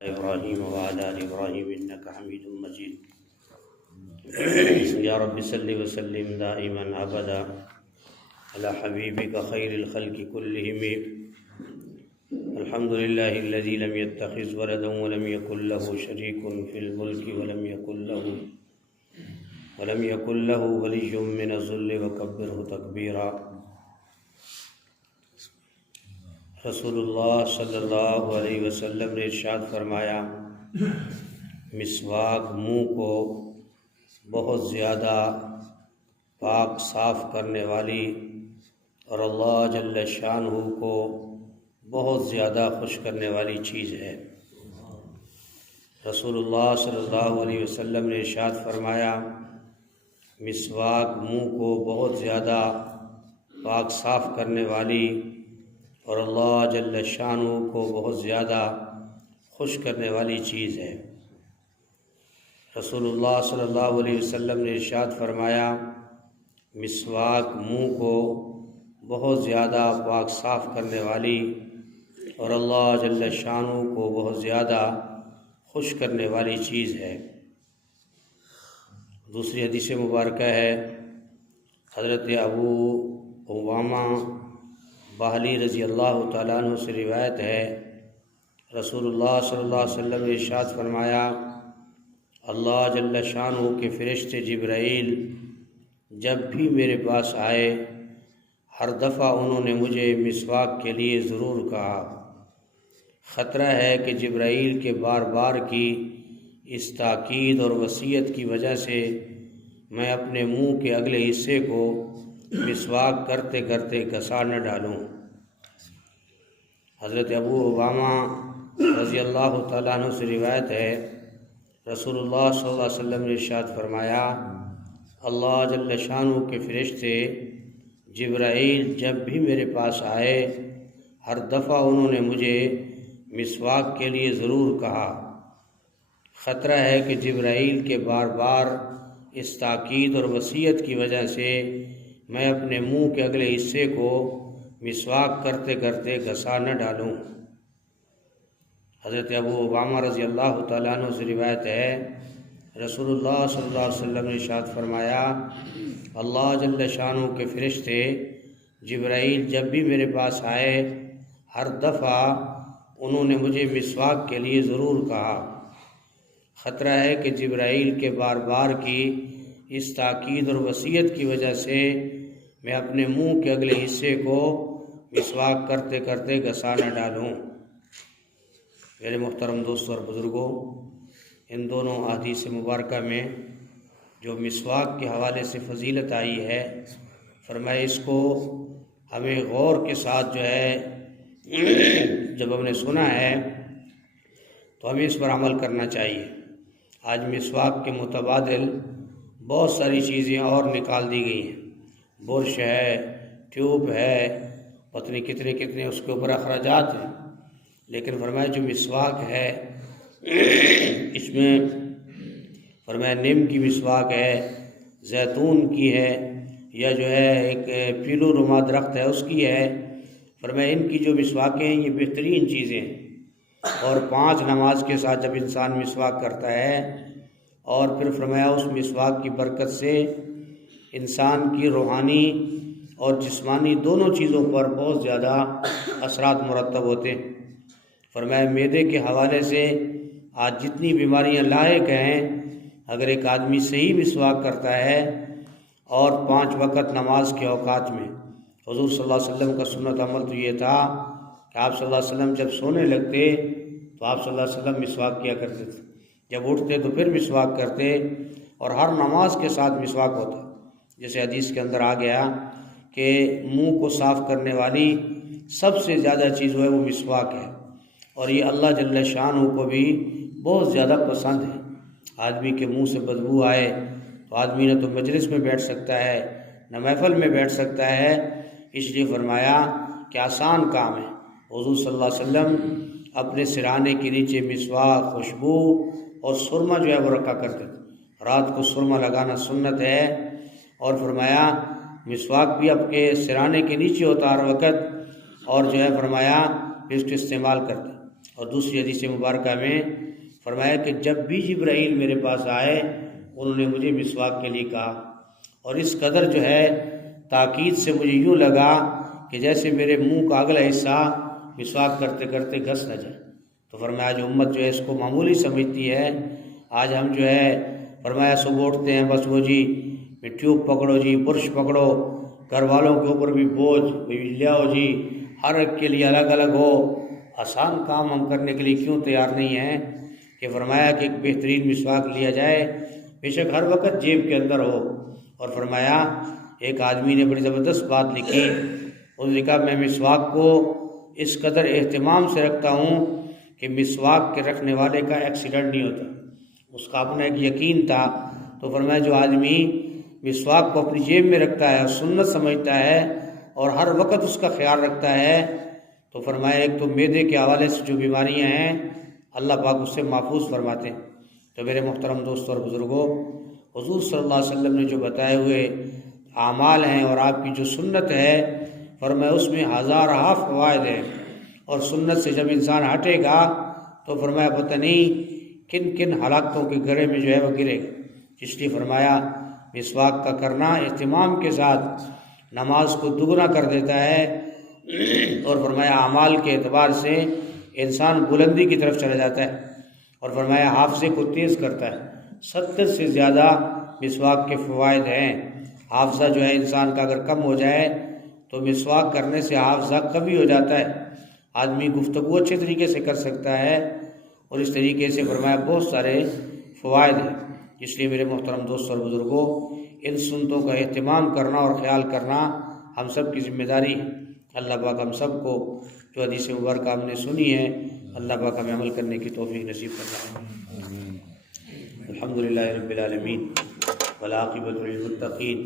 إبراهيم وعلى آل إبراهيم إنك حميد مجيد. يا رب صل وسلم دائما أبدا على حبيبك خير الخلق كلهم. الحمد لله الذي لم يتخذ ولدا ولم يكن له شريك في الملك ولم يكن له ولي من الذل وكبره تكبيرا. رسول اللہ صلی اللہ علیہ وسلم نے ارشاد فرمایا، مسواک منہ کو بہت زیادہ پاک صاف کرنے والی اور اللہ جل شانہ کو بہت زیادہ خوش کرنے والی چیز ہے۔ رسول اللہ صلی اللہ علیہ وسلم نے ارشاد فرمایا، مسواک منہ کو بہت زیادہ پاک صاف کرنے والی اور اللہ جل شانہ کو بہت زیادہ خوش کرنے والی چیز ہے۔ رسول اللہ صلی اللہ علیہ وسلم نے ارشاد فرمایا، مسواک منہ کو بہت زیادہ پاک صاف کرنے والی اور اللہ جل شانہ کو بہت زیادہ خوش کرنے والی چیز ہے۔ دوسری حدیث مبارکہ ہے، حضرت ابو امامہ باہلی رضی اللہ تعالیٰ عنہ سے روایت ہے، رسول اللہ صلی اللہ علیہ وسلم نے ارشاد فرمایا، اللہ جل شانہ کے فرشتے جبرائیل جب بھی میرے پاس آئے، ہر دفعہ انہوں نے مجھے مسواک کے لیے ضرور کہا۔ خطرہ ہے کہ جبرائیل کے بار بار کی اس تاکید اور وصیت کی وجہ سے میں اپنے منہ کے اگلے حصے کو مسواک کرتے کرتے گھسا نہ ڈالوں۔ حضرت ابو امامہ رضی اللہ تعالیٰ عنہ سے روایت ہے، رسول اللہ صلی اللہ علیہ وسلم نے ارشاد فرمایا، اللہ جل شانہ کے فرشتے جبرائیل جب بھی میرے پاس آئے، ہر دفعہ انہوں نے مجھے مسواک کے لیے ضرور کہا۔ خطرہ ہے کہ جبرائیل کے بار بار اس تاکید اور وصیت کی وجہ سے میں اپنے منہ کے اگلے حصے کو مسواک کرتے کرتے گھسا نہ ڈالوں۔ حضرت ابو امامہ رضی اللہ تعالیٰ عنہ سے روایت ہے، رسول اللہ صلی اللہ علیہ وسلم نے ارشاد فرمایا، اللہ جل شانہ کے فرشتے جبرائیل جب بھی میرے پاس آئے، ہر دفعہ انہوں نے مجھے مسواک کے لیے ضرور کہا۔ خطرہ ہے کہ جبرائیل کے بار بار کی اس تاکید اور وصیت کی وجہ سے میں اپنے منہ کے اگلے حصے کو مسواک کرتے کرتے گھسا نہ ڈالوں۔ میرے محترم دوستوں اور بزرگوں، ان دونوں احادیث مبارکہ میں جو مسواک کے حوالے سے فضیلت آئی ہے، فرمایا اس کو ہمیں غور کے ساتھ جو ہے جب ہم نے سنا ہے تو ہمیں اس پر عمل کرنا چاہیے۔ آج مسواک کے متبادل بہت ساری چیزیں اور نکال دی گئی ہیں، برش ہے، ٹیوب ہے، پتہ نہیں کتنے کتنے اس کے اوپر اخراجات ہیں، لیکن فرمایا جو مسواک ہے اس میں فرمایا نیم کی مسواک ہے، زیتون کی ہے، یا جو ہے ایک پیلو رما درخت ہے اس کی ہے۔ فرمایا ان کی جو مسواکیں ہیں یہ بہترین چیزیں ہیں، اور 5 نماز کے ساتھ جب انسان مسواک کرتا ہے اور پھر فرمایا اس مسواک کی برکت سے انسان کی روحانی اور جسمانی دونوں چیزوں پر بہت زیادہ اثرات مرتب ہوتے ہیں۔ فرمایا معدے کے حوالے سے آج جتنی بیماریاں لاحق ہیں، اگر ایک آدمی صحیح مسواک کرتا ہے اور 5 وقت نماز کے اوقات میں، حضور صلی اللہ علیہ وسلم کا سنت عمل تو یہ تھا کہ آپ صلی اللہ علیہ وسلم جب سونے لگتے تو آپ صلی اللہ علیہ وسلم مسواک کیا کرتے تھے، جب اٹھتے تو پھر مسواک کرتے، اور ہر نماز کے ساتھ مسواک ہوتا۔ جیسے حدیث کے اندر آ گیا کہ منہ کو صاف کرنے والی سب سے زیادہ چیز وہ مسواک ہے، اور یہ اللہ جل شانہ کو بھی بہت زیادہ پسند ہے۔ آدمی کے منہ سے بدبو آئے تو آدمی نہ تو مجلس میں بیٹھ سکتا ہے نہ محفل میں بیٹھ سکتا ہے، اس لیے فرمایا کہ آسان کام ہے۔ حضور صلی اللہ علیہ وسلم اپنے سرانے کے نیچے مسواک، خوشبو اور سرما جو ہے وہ رکھا کرتے تھے۔ رات کو سرما لگانا سنت ہے، اور فرمایا مسواک بھی آپ کے سرانے کے نیچے ہوتا ہر وقت، اور جو ہے فرمایا پھر اس کو استعمال کرتے۔ اور دوسری حدیث مبارکہ میں فرمایا کہ جب بھی جبرائیل میرے پاس آئے انہوں نے مجھے مسواک کے لیے کہا، اور اس قدر جو ہے تاکید سے مجھے یوں لگا کہ جیسے میرے منہ کا اگلا حصہ مسواک کرتے کرتے گھس نہ جائے۔ تو فرمایا جو امت جو ہے اس کو معمولی سمجھتی ہے، آج ہم جو ہے فرمایا صبح اٹھتے ہیں بس وہ جی ٹیوب پکڑو جی، برش پکڑو، گھر والوں کے اوپر بھی بوجھ لیاؤ جی، ہر ایک کے لیے الگ الگ ہو۔ آسان کام ہم کرنے کے لیے کیوں تیار نہیں ہیں کہ فرمایا کہ ایک بہترین مسواک لیا جائے، بے شک ہر وقت جیب کے اندر ہو۔ اور فرمایا ایک آدمی نے بڑی زبردست بات لکھی، اس نے کہا میں مسواک کو اس قدر اہتمام سے رکھتا ہوں کہ مسواک کے رکھنے والے کا ایکسیڈنٹ نہیں ہوتا۔ اس کا اپنا ایک یقین تھا۔ تو فرمایا جو آدمی مسواک کو اپنی جیب میں رکھتا ہے اور سنت سمجھتا ہے اور ہر وقت اس کا خیال رکھتا ہے، تو فرمایا ایک تو معدے کے حوالے سے جو بیماریاں ہیں اللہ پاک اس سے محفوظ فرماتے ہیں۔ تو میرے محترم دوستوں اور بزرگوں، حضور صلی اللہ علیہ وسلم نے جو بتائے ہوئے اعمال ہیں اور آپ کی جو سنت ہے، فرمایا اس میں ہزارہ فوائد ہیں، اور سنت سے جب انسان ہٹے گا تو فرمایا پتہ نہیں کن کن ہلاکتوں کے گڑھے میں جو ہے وہ گرے گا۔ اس لیے فرمایا مسواک کا کرنا اہتمام کے ساتھ نماز کو دگنا کر دیتا ہے، اور فرمایا اعمال کے اعتبار سے انسان بلندی کی طرف چلا جاتا ہے، اور فرمایا حافظے کو تیز کرتا ہے۔ 70 سے زیادہ مسواک کے فوائد ہیں۔ حافظہ جو ہے انسان کا اگر کم ہو جائے تو مسواک کرنے سے حافظہ قوی ہو جاتا ہے، آدمی گفتگو اچھے طریقے سے کر سکتا ہے، اور اس طریقے سے فرمایا بہت سارے فوائد ہیں۔ اس لیے میرے محترم دوستوں اور بزرگوں، ان سنتوں کا اہتمام کرنا اور خیال کرنا ہم سب کی ذمہ داری ہے۔ اللہ پاک ہم سب کو جو حدیث مبارکہ ہم نے سنی ہے، اللہ پاک ہمیں عمل کرنے کی توفیق نصیب فرمائے۔ الحمدللہ رب العالمین والعاقبۃ للمتقین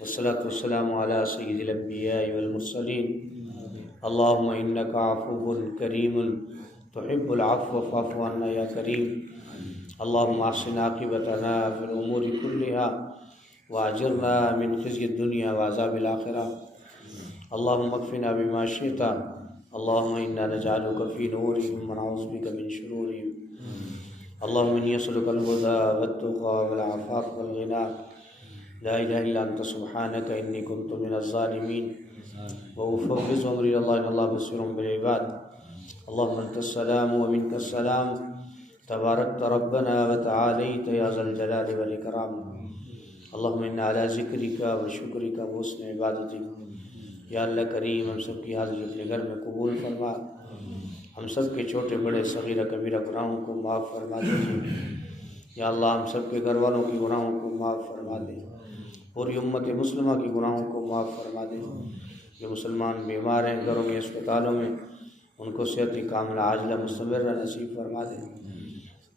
والصلاۃ والسلام علی سید الانبیاء والمرسلین۔ اللہم انک عفو کریم تحب العفو فاعف عنا یا کریم۔ اللہم احسن عاقبتنا فی الامور کلها واجرنا من خزی الدنیا وعذاب الآخرہ۔ اللہم اکفنا بما شئت، اللہم انا نجعلک فی نورہم ونعوذ بک من شرورہم۔ اللہم انی اسألک الہدی والتقی والعفاف والغنی، لا الہ الا انت سبحانک انی کنت من الظالمین۔ وأفوض أمري إلى الله إن الله بصير بالعباد۔ اللهم أنت السلام ومنك السلام، تباركت ربنا وتعاليت يا ذا الجلال والإكرام۔ اللهم إنا على ذكرك وشكرك وحسن عبادتك۔ یا اللہ کریم ہم سب کی حاضری اپنے گھر میں قبول فرما، ہم سب کے چھوٹے بڑے صغیرہ کبیرہ گناہوں کو معاف فرما دیجیے۔ یا اللہ ہم سب کے گھر والوں کی گناہوں کو معاف فرما دے، پوری امت مسلمہ کی گناہوں کو معاف فرما دے۔ جو مسلمان بیمار ہیں گھروں میں اسپتالوں میں، ان کو صحت کاملہ عاجلہ مستمرہ نصیب فرما دے۔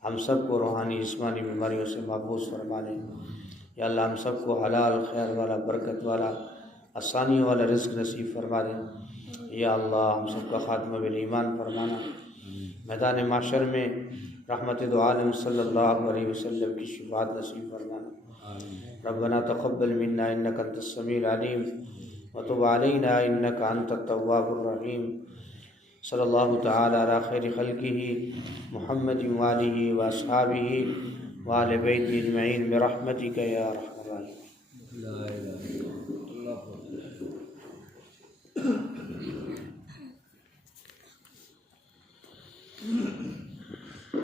ہم سب کو روحانی جسمانی بیماریوں سے محفوظ فرما دے۔ یا اللہ ہم سب کو حلال خیر والا برکت والا آسانی والا رزق نصیب فرما دے۔ یا اللہ ہم سب کا خاتمہ بالایمان فرمانا، میدان محشر میں رحمت دو عالم صلی اللہ علیہ وسلم کی شفاعت نصیب فرمانا۔ ربنا تقبل منا انک انت السمیع العلیم وتب علینا انک انت التواب الرحیم۔ صلی اللہ تعالی علی خیر خلقہ محمد وآلہ واصحابہ وآل بیتہ اجمعین برحمتک یا ارحم الراحمین۔